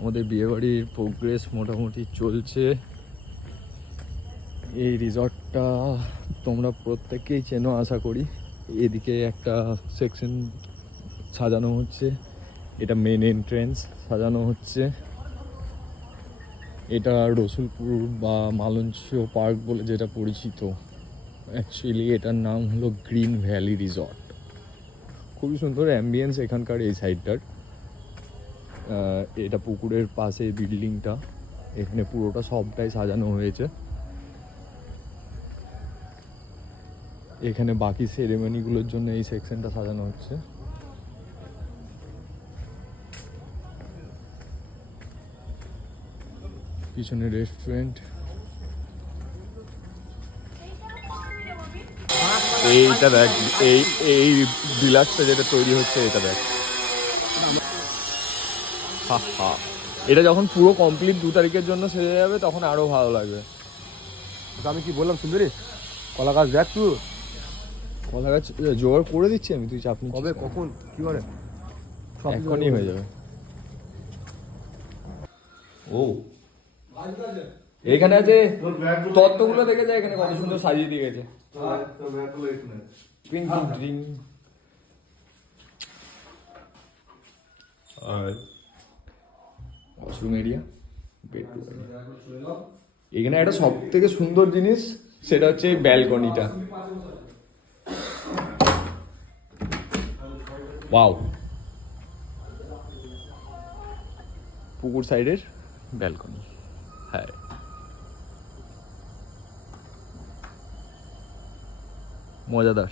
আমাদের বিয়েবাড়ির প্রোগ্রেস মোটামুটি চলছে। এই রিসর্টটা তোমরা প্রত্যেকেই চেনো আশা করি। এদিকে একটা সেকশন সাজানো হচ্ছে, এটা মেন এন্ট্রেন্স সাজানো হচ্ছে। এটা রসুলপুর বা মালঞ্চ পার্ক বলে যেটা পরিচিত, অ্যাকচুয়ালি এটার নাম হলো গ্রিন ভ্যালি রিসর্ট। খুবই সুন্দর অ্যাম্বিয়েন্স এখানকার এই সাইডটার। এটা পুকুরের পাশে বিল্ডিংটা, এখানে পুরোটা সবটাই সাজানো হয়েছে। এখানে বাকি সেরেমনিগুলোর জন্য এই সেকশনটা সাজানো হচ্ছে। পিছনে রেস্টুরেন্ট। এইটা দেখ, এই ডিলাক্সটা যেটা তৈরি হচ্ছে এটা দেখ। হা হা, এটা যখন পুরো কমপ্লিট 2 তারিখের জন্য সেরে যাবে তখন আরো ভালো লাগবে। আমি কি বললাম সুন্দরী, কলা গাছ দেখ তুই। কলা গাছ জোগাড় করে দিচ্ছি আমি, তুই চাপ নিচ্ছিস কবে কখন কি করে এখনই হয়ে যাবে। ও এখানে আছে তত্ত্বগুলো দেখে যায়, এখানে কত সুন্দর সাজিয়ে দিয়ে গেছে। আর ওয়াশরুম এরিয়া, এখানে একটা সব থেকে সুন্দর জিনিস সেটা হচ্ছে এই ব্যালকনিটা। ওয়াও, পুকুর সাইডের ব্যালকনি। হ্যাঁ, মজাদার।